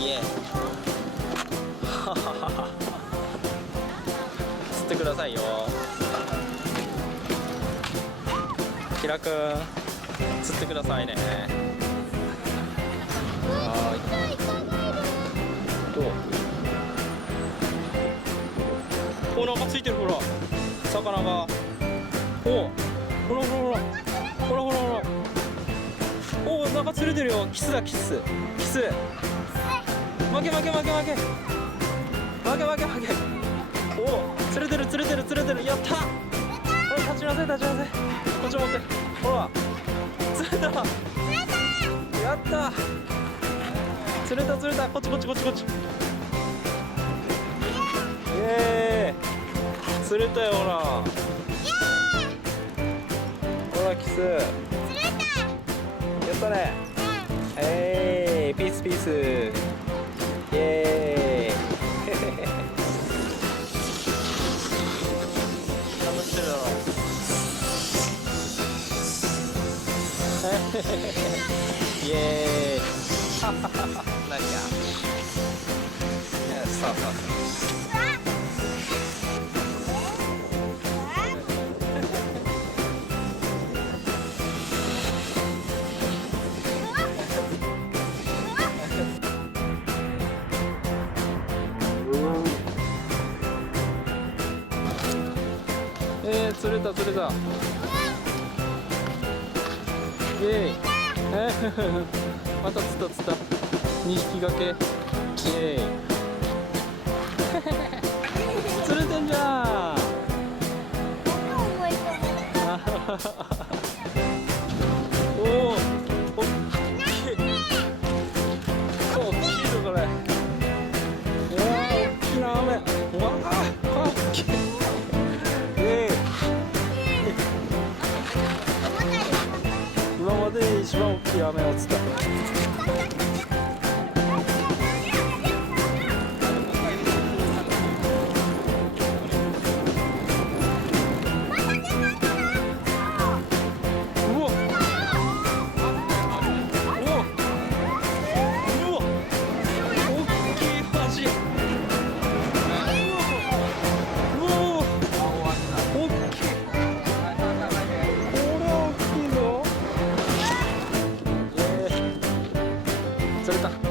イエー釣ってくださいよ。キラくん釣ってくださいね。はーい。どう？お、なんかついてる、ほら魚が。お、ほらほらほらほらほらほら。お、なんか釣れてるよ。キスだ、キスキス。負け負け負け負け負け負け負け。お、釣れてる釣れてる釣れてる。やった。ほら、立ちなさい立ちなさい。こっち持って。ほら釣れた。やった。釣れた釣れた。こっちこっちこっちこっち。イエーイ、釣れたよ。ほらほら、キス。やったね。ピースピース。イエーイ。楽しんでるだろ。イエーイ。何や。そうそうそう。釣れた釣れた。イエーイ。また釣った釣った。2匹掛け。イエーイ。釣れてんじゃん。おお、おっきい。おっきいよこれ。おっきな雨。わあ、おっきい。今までで一番大きい雨を釣った。釣れた。